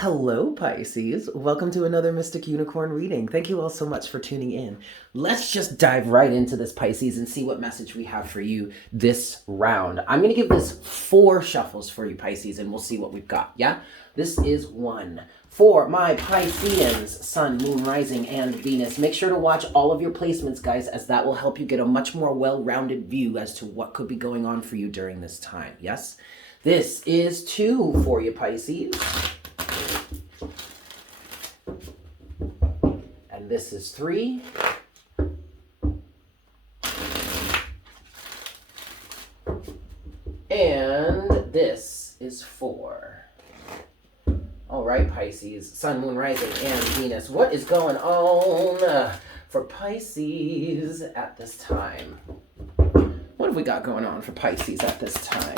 Hello, Pisces. Welcome to another Mystic Unicorn reading. Thank you all so much for tuning in. Let's just dive right into this, Pisces, and see what message we have for you this round. I'm going to give this 4 shuffles for you, Pisces, and we'll see what we've got, yeah? This is 1 for my Pisceans, Sun, Moon, Rising, and Venus. Make sure to watch all of your placements, guys, as that will help you get a much more well-rounded view as to what could be going on for you during this time, yes? This is 2 for you, Pisces. And this is 3. And this is 4. All right, Pisces, Sun, Moon, Rising, and Venus. What is going on for Pisces at this time? What have we got going on for Pisces at this time?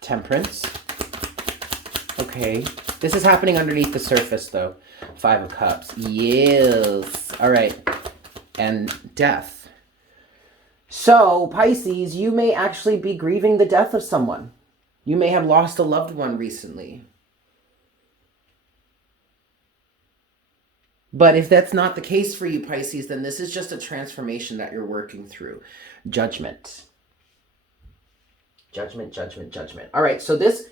Temperance. Okay. This is happening underneath the surface, though. 5 of Cups. Yes. All right. And Death. So, Pisces, you may actually be grieving the death of someone. You may have lost a loved one recently. But if that's not the case for you, Pisces, then this is just a transformation that you're working through. Judgment. Judgment, judgment, judgment. All right, so this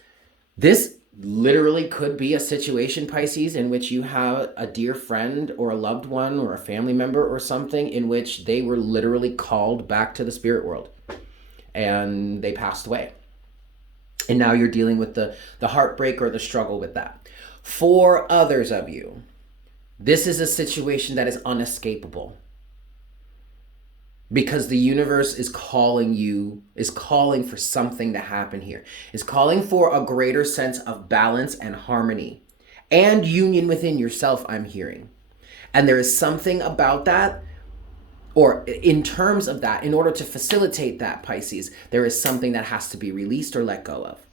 literally could be a situation, Pisces, in which you have a dear friend or a loved one or a family member or something in which they were literally called back to the spirit world and they passed away. And now you're dealing with the heartbreak or the struggle with that. For others of you, this is a situation that is unescapable. Because the universe is calling you, is calling for something to happen here. Is calling for a greater sense of balance and harmony and union within yourself, I'm hearing. And there is something about that, or in terms of that, in order to facilitate that, Pisces, there is something that has to be released or let go of.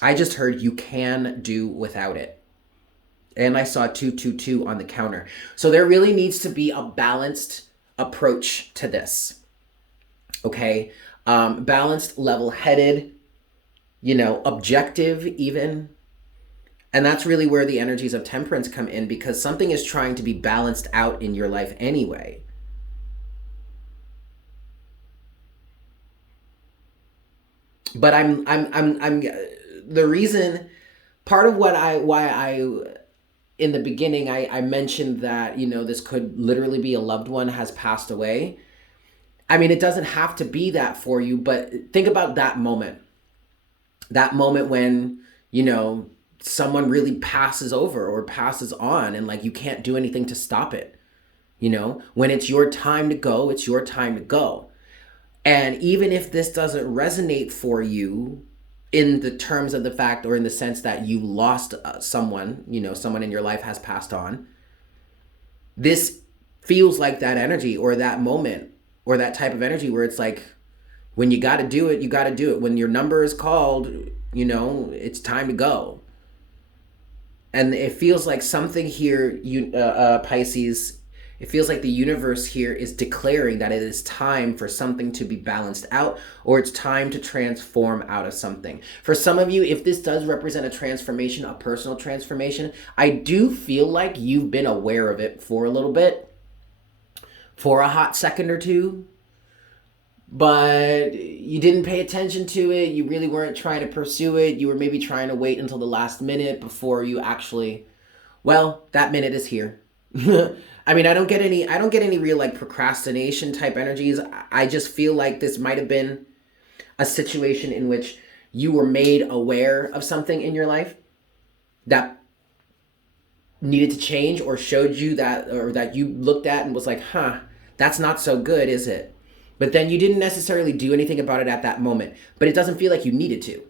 I just heard you can do without it. And I saw 222 on the counter. So there really needs to be a balanced approach to this. Okay? Balanced, level-headed, objective even. And that's really where the energies of temperance come in, because something is trying to be balanced out in your life anyway. But I'm the reason, part of why I in the beginning, I mentioned that, this could literally be a loved one has passed away. I mean, it doesn't have to be that for you, but think about that moment. That moment when, someone really passes over or passes on and you can't do anything to stop it. When it's your time to go, it's your time to go. And even if this doesn't resonate for you, in the terms of the fact or in the sense that you lost someone, someone in your life has passed on, this feels like that energy or that moment or that type of energy where it's like, when you got to do it, you got to do it. When your number is called, it's time to go. And it feels like something here, Pisces, it feels like the universe here is declaring that it is time for something to be balanced out, or it's time to transform out of something. For some of you, if this does represent a transformation, a personal transformation, I do feel like you've been aware of it for a little bit, for a hot second or two, but you didn't pay attention to it. You really weren't trying to pursue it. You were maybe trying to wait until the last minute before you actually, well, that minute is here. I mean, I don't get any real procrastination type energies. I just feel like this might have been a situation in which you were made aware of something in your life that needed to change, or showed you that, or that you looked at and was like, that's not so good, is it? But then you didn't necessarily do anything about it at that moment, but it doesn't feel like you needed to.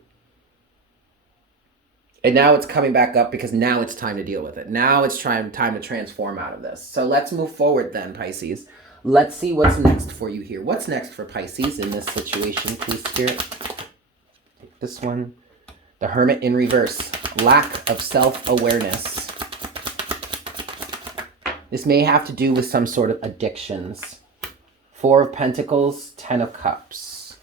And now it's coming back up because now it's time to deal with it. Now it's time to transform out of this. So let's move forward then, Pisces. Let's see what's next for you here. What's next for Pisces in this situation, please, Spirit? Take this one. The Hermit in reverse. Lack of self-awareness. This may have to do with some sort of addictions Four of Pentacles, Ten of Cups.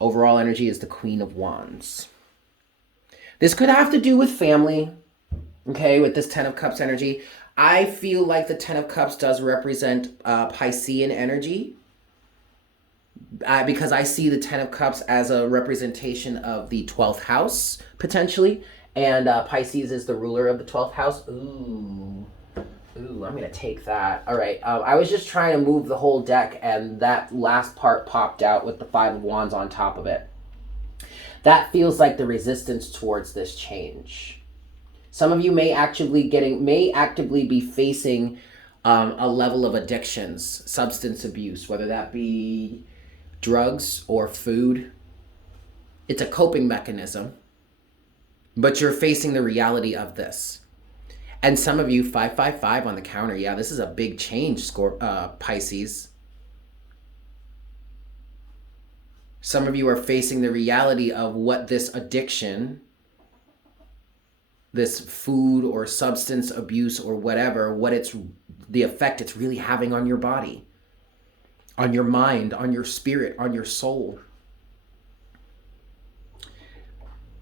Overall energy is the Queen of Wands. This could have to do with family, okay, with this Ten of Cups energy. I feel like the Ten of Cups does represent Piscean energy because I see the Ten of Cups as a representation of the 12th house, potentially, and Pisces is the ruler of the 12th house. Ooh, I'm going to take that. All right, I was just trying to move the whole deck, and that last part popped out with the Five of Wands on top of it. That feels like the resistance towards this change. Some of you may actively be facing a level of addictions, substance abuse, whether that be drugs or food. It's a coping mechanism, but you're facing the reality of this. And some of you, 555 on the counter. Yeah, this is a big change, Pisces. Some of you are facing the reality of what this addiction, this food or substance abuse or whatever, the effect it's really having on your body, on your mind, on your spirit, on your soul.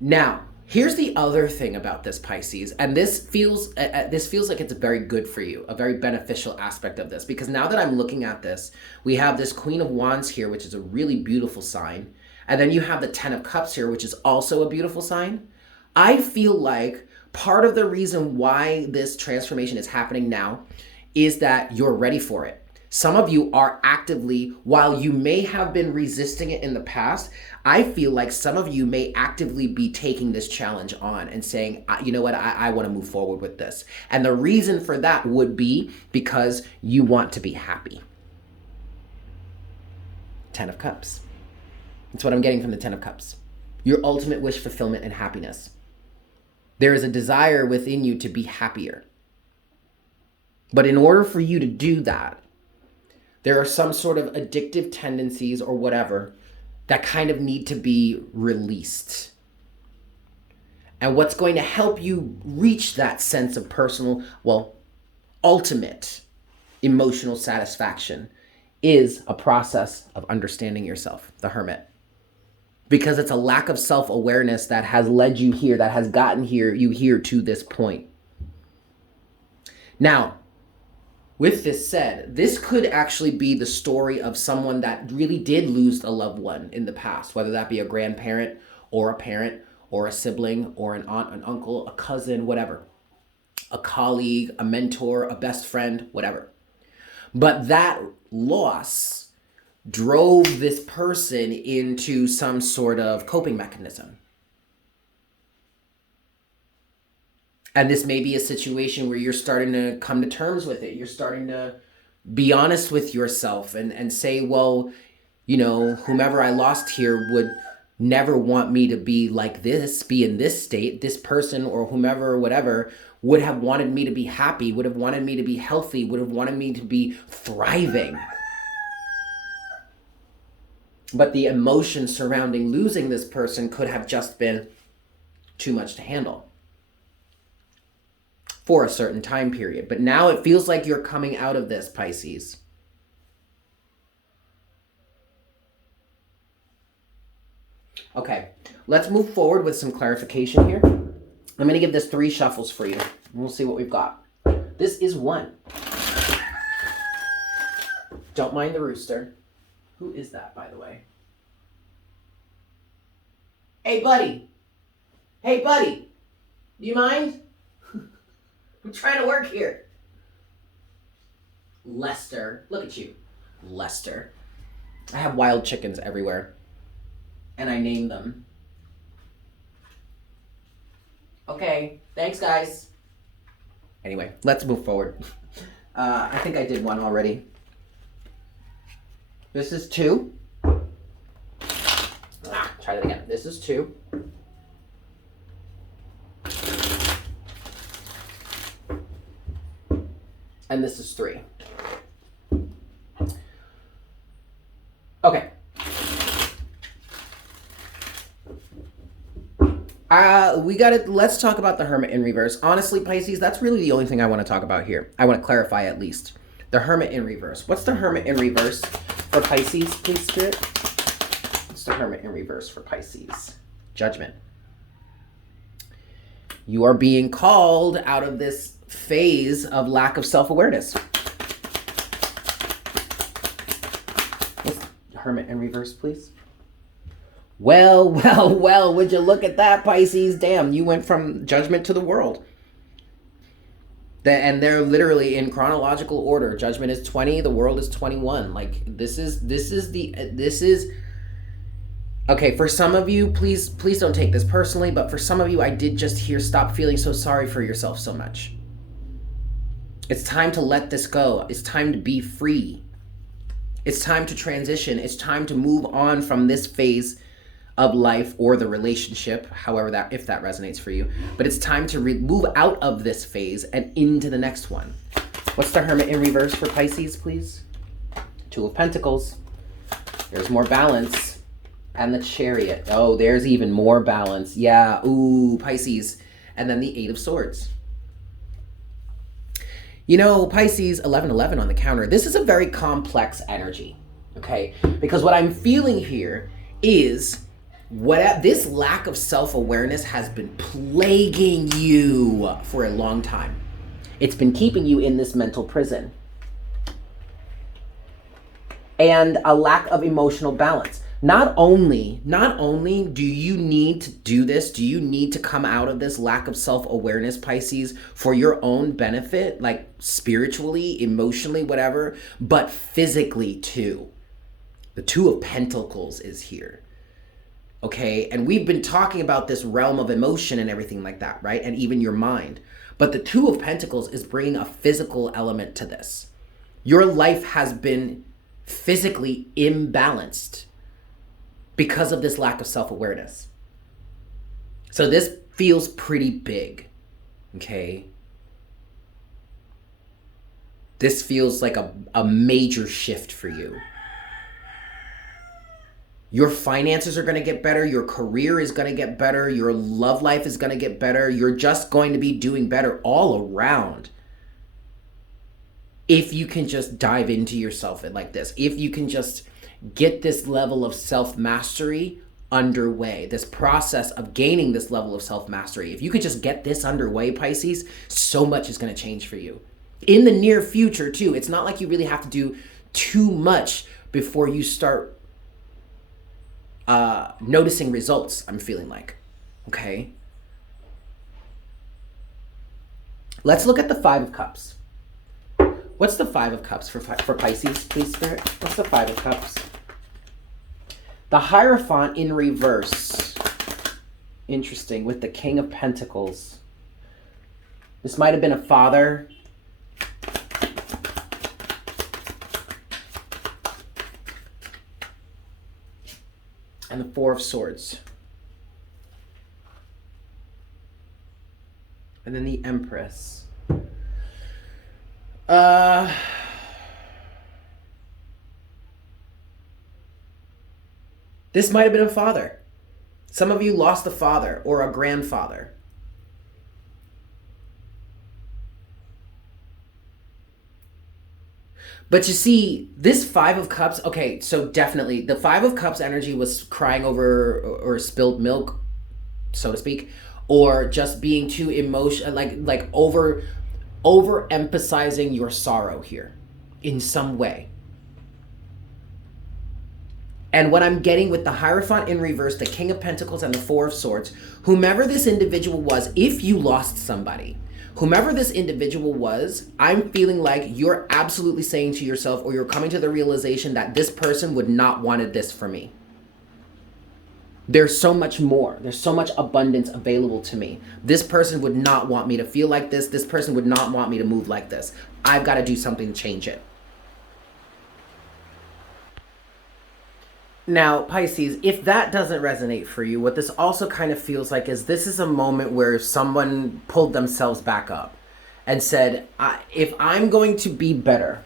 Now, here's the other thing about this, Pisces, and this feels like it's very good for you, a very beneficial aspect of this, because now that I'm looking at this, we have this Queen of Wands here, which is a really beautiful sign, and then you have the Ten of Cups here, which is also a beautiful sign. I feel like part of the reason why this transformation is happening now is that you're ready for it. Some of you are actively, while you may have been resisting it in the past, I feel like some of you may actively be taking this challenge on and saying, you know what, I want to move forward with this. And the reason for that would be because you want to be happy. Ten of Cups. That's what I'm getting from the Ten of Cups. Your ultimate wish, fulfillment, and happiness. There is a desire within you to be happier. But in order for you to do that, there are some sort of addictive tendencies or whatever that kind of need to be released. And what's going to help you reach that sense of personal, ultimate emotional satisfaction is a process of understanding yourself, the Hermit. Because it's a lack of self-awareness that has led you here, that has gotten you here to this point. Now, with this said, this could actually be the story of someone that really did lose a loved one in the past, whether that be a grandparent or a parent or a sibling or an aunt, an uncle, a cousin, whatever, a colleague, a mentor, a best friend, whatever. But that loss drove this person into some sort of coping mechanism. And this may be a situation where you're starting to come to terms with it. You're starting to be honest with yourself and say, well, you know, whomever I lost here would never want me to be like this, be in this state. This person or whomever or whatever would have wanted me to be happy, would have wanted me to be healthy, would have wanted me to be thriving. But the emotion surrounding losing this person could have just been too much to handle for a certain time period. But now it feels like you're coming out of this, Pisces. Okay, let's move forward with some clarification here. I'm going to give this 3 shuffles for you. We'll see what we've got. This is 1. Don't mind the rooster. Who is that, by the way? Hey, buddy. Hey, buddy. Do you mind? I'm trying to work here. Lester. Look at you. Lester. I have wild chickens everywhere. And I name them. Okay. Thanks, guys. Anyway, let's move forward. I think I did 1 already. This is 2. Try that again. This is 2. And this is 3. Okay. Let's talk about the Hermit in reverse. Honestly, Pisces, that's really the only thing I want to talk about here. I want to clarify at least. The Hermit in reverse. What's the Hermit in reverse for Pisces, please, Spirit? What's the Hermit in reverse for Pisces? Judgment. You are being called out of this phase of lack of self-awareness. What's the Hermit in reverse, please? Well, would you look at that, Pisces? Damn, you went from Judgment to the World. And they're literally in chronological order. Judgment is 20, the World is 21. Like, this is okay, for some of you, please don't take this personally, but for some of you, I did just hear, stop feeling so sorry for yourself so much. It's time to let this go. It's time to be free. It's time to transition. It's time to move on from this phase of life or the relationship, however if that resonates for you. But it's time to move out of this phase and into the next one. What's the Hermit in reverse for Pisces, please? Two of Pentacles. There's more balance. And the Chariot. Oh, there's even more balance. Yeah, ooh, Pisces. And then the Eight of Swords. You know, Pisces, 1111 on the counter. This is a very complex energy, okay? Because what I'm feeling here is this lack of self-awareness has been plaguing you for a long time. It's been keeping you in this mental prison. And a lack of emotional balance. Not only do you need to do this, do you need to come out of this lack of self-awareness, Pisces, for your own benefit, like spiritually, emotionally, whatever, but physically too. The Two of Pentacles is here. Okay, and we've been talking about this realm of emotion and everything like that, right? And even your mind. But the Two of Pentacles is bringing a physical element to this. Your life has been physically imbalanced because of this lack of self-awareness. So this feels pretty big, okay? This feels like a major shift for you. Your finances are going to get better. Your career is going to get better. Your love life is going to get better. You're just going to be doing better all around. If you can just dive into yourself like this. If you can just get this level of self-mastery underway. This process of gaining this level of self-mastery. If you could just get this underway, Pisces, so much is going to change for you. In the near future, too. It's not like you really have to do too much before you start noticing results, I'm feeling like. Okay? Let's look at the Five of Cups. What's the Five of Cups for Pisces, please, Spirit? What's the Five of Cups? The Hierophant in reverse. Interesting, with the King of Pentacles. This might have been a father. And the Four of Swords. And then the Empress. This might have been a father. Some of you lost a father or a grandfather. But you see, this Five of Cups, okay, so definitely the Five of Cups energy was crying over or spilled milk, so to speak, or just being too emotional, like over emphasizing your sorrow here in some way. And what I'm getting with the Hierophant in reverse, the King of Pentacles, and the Four of Swords, whomever this individual was, if you lost somebody, whomever this individual was, I'm feeling like you're absolutely saying to yourself, or you're coming to the realization that this person would not wanted this for me. There's so much more. There's so much abundance available to me. This person would not want me to feel like this. This person would not want me to move like this. I've got to do something to change it. Now, Pisces, if that doesn't resonate for you, what this also kind of feels like is this is a moment where someone pulled themselves back up and said, if I'm going to be better,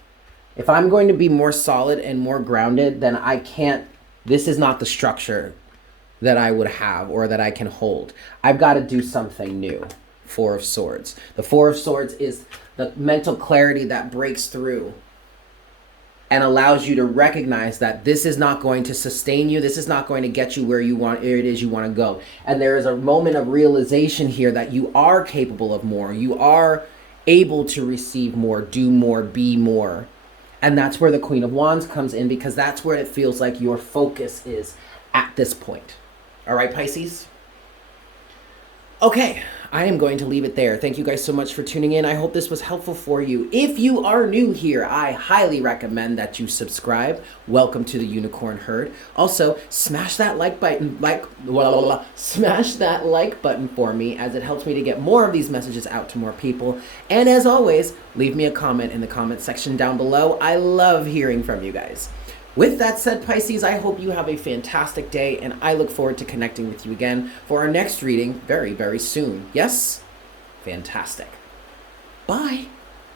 if I'm going to be more solid and more grounded, then I can't, this is not the structure that I would have or that I can hold. I've got to do something new. Four of Swords. The Four of Swords is the mental clarity that breaks through and allows you to recognize that this is not going to sustain you. This is not going to get you where it is you want to go. And there is a moment of realization here that you are capable of more. You are able to receive more, do more, be more. And that's where the Queen of Wands comes in, because that's where it feels like your focus is at this point. All right, Pisces? Okay, I am going to leave it there. Thank you guys so much for tuning in. I hope this was helpful for you. If you are new here, I highly recommend that you subscribe. Welcome to the Unicorn Herd. Also, smash that like button, smash that like button for me, as it helps me to get more of these messages out to more people. And as always, leave me a comment in the comment section down below. I love hearing from you guys. With that said, Pisces, I hope you have a fantastic day, and I look forward to connecting with you again for our next reading very, very soon. Yes? Fantastic. Bye.